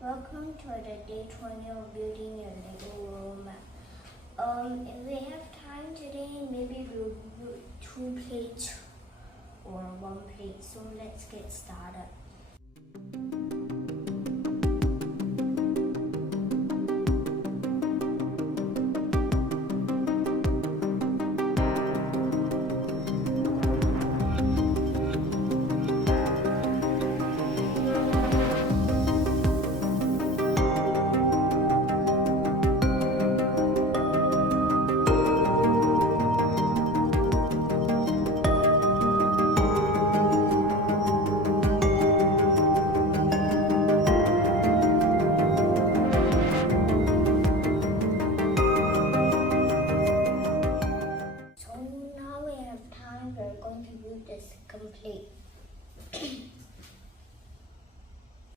Welcome to the day 20 of building your Lego room. If we have time today, maybe we'll do 2 plates or 1 plate. So let's get started.